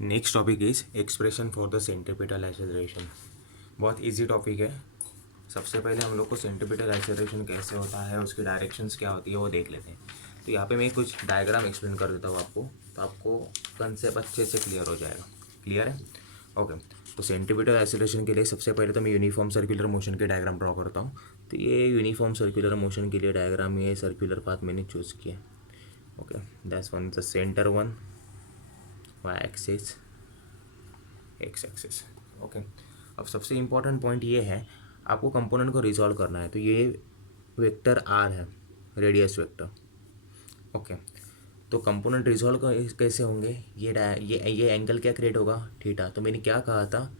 Next topic is expression for the centripetal acceleration. बहुत easy topic है। सबसे पहले हम लोग को सेंट्रीपिटल एक्सेलरेशन कैसे होता है, उसकी डायरेक्शंस क्या होती है वो देख लेते हैं। तो यहाँ पे मैं कुछ डायग्राम एक्सप्लेन कर देता हूँ आपको, तो आपको कंसेप्ट अच्छे से क्लियर हो जाएगा। क्लियर है? ओके। तो सेंट्रीपिटल एक्सेलरेशन के लिए सबसे पहले तो मैं यूनिफॉर्म सर्कुलर मोशन के डायग्राम ड्रॉ करता हूँ। तो ये यूनिफॉर्म सर्कुलर मोशन के लिए डायग्राम, ये सर्कुलर पाथ मैंने चूज़ किया। Okay, that's one the centre one, Y axis, X axis. Okay. अब सबसे इम्पॉर्टेंट पॉइंट ये है, आपको कंपोनेंट को रिजॉल्व करना है। तो ये वेक्टर आर है, रेडियस वेक्टर। ओके। तो कंपोनेंट रिजॉल्व कैसे होंगे, ये एंगल क्या क्रिएट होगा, थीटा। तो मैंने क्या कहा था,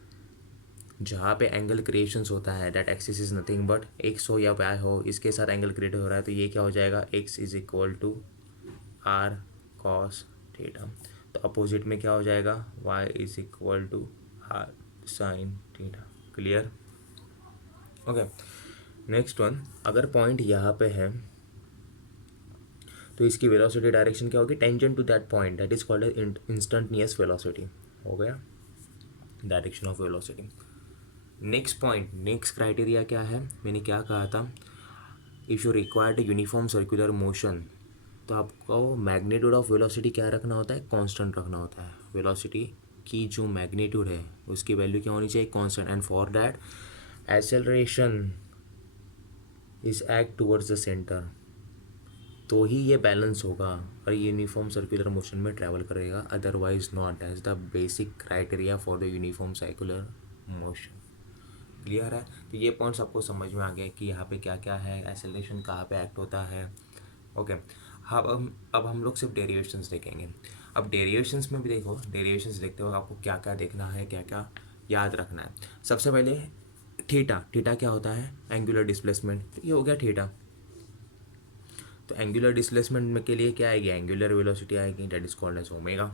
जहाँ पे एंगल क्रिएशंस होता है that axis is nothing but x हो या वाई हो, इसके साथ एंगल क्रिएट हो रहा है। तो ये क्या हो जाएगा, X is equal to R cos theta. तो अपोजिट में क्या हो जाएगा, Y is equal to R sine theta. Clear? Okay. Next one, अगर पॉइंट यहाँ पे है तो इसकी वेलोसिटी डायरेक्शन क्या होगी, tangent to that point, that is called as instantaneous velocity. हो गया direction of velocity. Next point, next criteria क्या है, मैंने क्या कहा था, if you required uniform circular motion, तो आपको मैग्नीट्यूड ऑफ वेलोसिटी क्या रखना होता है, कांस्टेंट रखना होता है। वेलोसिटी की जो मैग्नीट्यूड है उसकी वैल्यू क्या होनी चाहिए, constant. And for that acceleration is act towards the centre, तो ही ये बैलेंस होगा और यूनिफॉर्म सर्कुलर मोशन में ट्रैवल करेगा, otherwise not. As the basic criteria for the uniform circular motion. Clear है? तो ये पॉइंट्स आपको समझ में आ गए कि यहाँ पे क्या क्या है, एक्सेलरेशन कहाँ पे एक्ट होता है। ओके। अब हम लोग सिर्फ डेरिवेशंस देखेंगे। अब डेरिवेशंस में भी देखो, डेरिवेशंस देखते हो आपको क्या क्या देखना है, क्या क्या याद रखना है। सबसे पहले थीटा, थीटा क्या होता है, एंगुलर डिस्प्लेसमेंट। तो ये हो गया थीटा। तो एंगुलर डिस्प्लेसमेंट में के लिए क्या आएगी, एंगुलर वेलोसिटी आएगी, that is called as omega.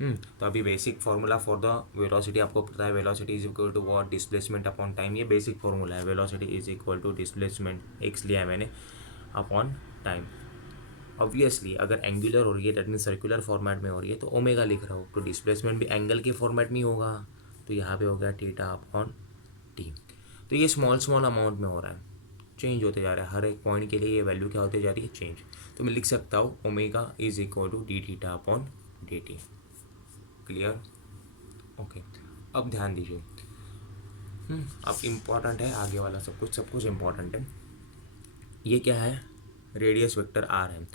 तो अभी basic formula for the velocity आपको पता है, velocity is equal to what, displacement upon time. ये बेसिक फार्मूला है, velocity is equal to displacement, X लिया है मैंने, अपॉन टाइम। ऑब्वियसली अगर एंगुलर हो रही है दैट मीन सर्कुलर फॉर्मेट में हो रही है तो ओमेगा लिख रहा हूँ, तो डिस्प्लेसमेंट भी एंगल के फॉर्मेट में ही होगा। तो यहाँ पे हो गया थीटा अपॉन टी। तो ये स्मॉल स्मॉल अमाउंट में हो रहा है, चेंज होते जा रहा है, हर एक पॉइंट के लिए ये वैल्यू क्या होती जा रही है, चेंज। तो मैं लिख सकता हूँ omega is equal to D theta upon D T. Clear? Okay. अब ध्यान दीजिए, अब इम्पॉर्टेंट है आगे वाला, सब कुछ इम्पॉर्टेंट है। ये क्या है, रेडियस वेक्टर आर है,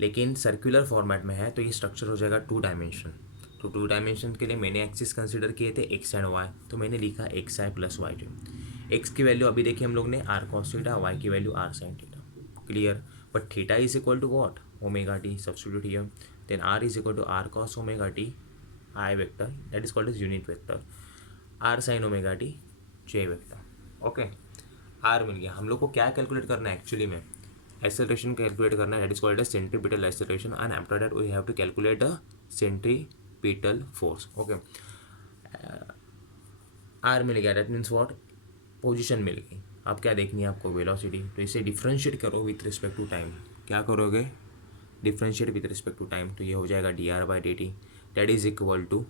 लेकिन सर्कुलर फॉर्मेट में है, तो ये स्ट्रक्चर हो जाएगा टू डायमेंशन। तो टू डायमेंशन के लिए मैंने एक्सिस कंसिडर किए थे एक्स एंड वाई, तो मैंने लिखा X I plus Y T. X की वैल्यू अभी देखिए हम लोग ने आर कॉस थीटा, वाई की value R sine theta. Clear? But theta is equal to what, omega T, substitute here. Then R is equal to R cos omega T I vector, that is called as unit vector, R sine omega T J vector. Okay. R मिल गया। हम लोग को क्या calculate करना है actually में, acceleration calculate करना है, that is called as centripetal acceleration. And after that we have to calculate the centripetal force. Okay. R मिल गया, दैट मीन्स व्हाट, पोजीशन मिल गई। अब क्या देखनी है आपको, वेलोसिटी। तो इसे डिफ्रेंशिएट करो विथ रिस्पेक्ट टू टाइम। क्या करोगे, differentiate with respect to time. तो ये हो जाएगा D R by D T, that is equal to,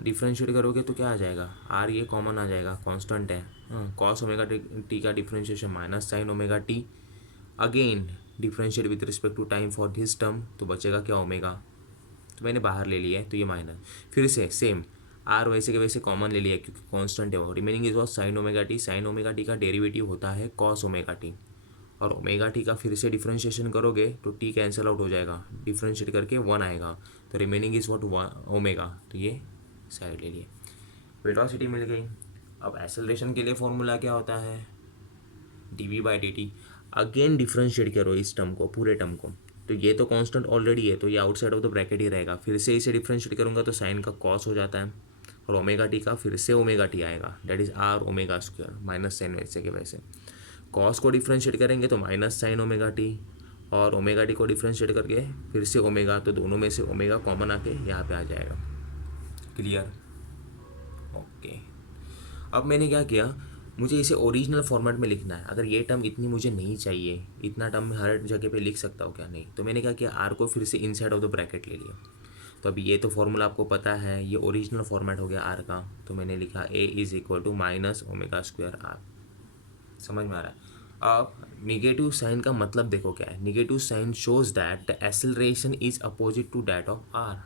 differentiate करोगे तो क्या आ जाएगा, आर ये कॉमन आ जाएगा, कांस्टेंट है। कॉस ओमेगा टी का differentiation minus sine omega T, again differentiate with respect to time for this term, तो बचेगा क्या, ओमेगा। तो मैंने बाहर ले लिया है, तो ये माइनस, फिर से सेम आर वैसे के वैसे कॉमन ले लिया क्योंकि कांस्टेंट है वो। Remaining is what sine omega T, sign omega T का डेरिवेटिव होता है कॉस ओमेगा टी, और ओमेगा टी का फिर से डिफ्रेंशिएशन करोगे तो टी कैंसिल आउट हो जाएगा, डिफ्रेंशिएट करके वन आएगा, तो रिमेनिंग इज वॉट ओमेगा। तो ये साइड ले लिए, वेलोसिटी मिल गई। अब एक्सेलरेशन के लिए फॉर्मूला क्या होता है, D V by D T. Again differentiate करो इस टर्म को, पूरे टर्म को। तो ये तो कांस्टेंट ऑलरेडी है, तो ये आउटसाइड ऑफ द ब्रैकेट ही रहेगा। फिर से इसे डिफ्रेंशिएट करूँगा तो साइन का कॉस हो जाता है, और ओमेगा टी का फिर से ओमेगा टी आएगा, that is R omega square, minus sine वैसे के वैसे। कॉस को डिफ्रेंशिएट करेंगे तो माइनस साइन ओमेगा टी, और ओमेगा टी को डिफ्रेंशिएट करके फिर से ओमेगा, तो दोनों में से ओमेगा कॉमन आके यहाँ पे आ जाएगा। क्लियर? ओके। अब मैंने क्या किया, मुझे इसे ओरिजिनल फॉर्मेट में लिखना है। अगर ये टर्म इतनी मुझे नहीं चाहिए, इतना टर्म मैं हर जगह पे लिख सकता हूँ क्या, नहीं, तो मैंने क्या किया, आर को फिर से इनसाइड ऑफ द ब्रैकेट ले लिया। तो अभी ये तो फॉर्मूला आपको पता है, ये ओरिजिनल फॉर्मेट हो गया आर का, तो मैंने लिखा A is equal to minus omega square R. समझ में आ रहा है? अब निगेटिव साइन का मतलब देखो क्या है। Negative sign shows that the acceleration is opposite to that of R.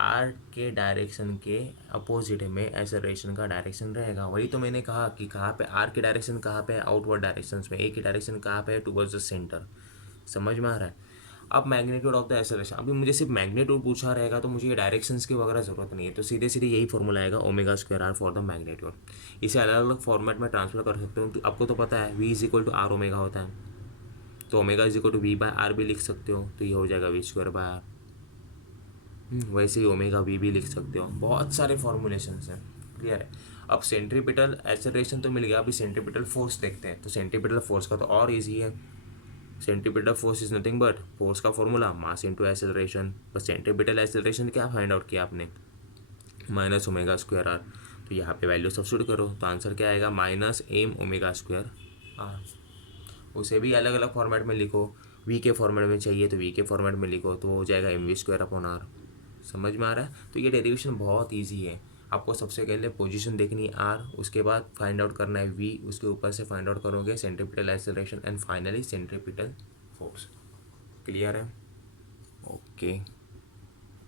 R के डायरेक्शन के अपोजिट में एक्सेलरेशन का डायरेक्शन रहेगा। वही तो मैंने कहा कि कहाँ पे आर की डायरेक्शन कहाँ पे है, आउटवर्ड डायरेक्शन में, ए की डायरेक्शन कहाँ पे है, टुवर्ड्स द सेंटर। समझ में आ रहा है? अब मैग्नीट्यूड ऑफ द एक्सेलरेशन, अभी मुझे सिर्फ मैग्नीट्यूड पूछा रहेगा तो मुझे ये डायरेक्शंस की वगैरह ज़रूरत नहीं है, तो सीधे सीधे यही फॉर्मूला आएगा omega square R for the magnitude. इसे अलग अलग फॉर्मेट में ट्रांसफर कर सकते हो, तो आपको तो पता है V is equal to R omega होता है, तो omega is equal to V by R भी लिख सकते हो, तो ये हो जाएगा वी स्क्वायर बाय आर। वैसे ही ओमेगा वी भी लिख सकते हो। बहुत सारे फॉर्मुलेशन हैं, क्लियर है? अब सेंट्रीपिटल एक्सेलरेशन तो मिल गया, अभी सेंट्रीपिटल फोर्स देखते हैं। तो सेंट्रीपिटल फोर्स का तो और ईजी है। Centripetal force is nothing but force का फॉर्मूला मास इनटू एक्सेलरेशन। बस सेंट्रीपिटल एक्सेलरेशन क्या फाइंड आउट किया आपने, माइनस ओमेगा स्क्वायर आर। तो यहाँ पे वैल्यू सब्स्टिट्यूट करो तो आंसर क्या आएगा, minus M omega square R. उसे भी अलग अलग फॉर्मेट में लिखो, वी के फॉर्मेट में चाहिए तो वी के फॉर्मेट में लिखो, तो वो हो जाएगा M V square upon R. समझ में आ रहा है? तो ये डेरिवेशन बहुत ईजी है। आपको सबसे पहले पोजीशन देखनी है आर, उसके बाद फाइंड आउट करना है वी, उसके ऊपर से फाइंड आउट करोगे centripetal acceleration and finally centripetal force. Clear है? ओके।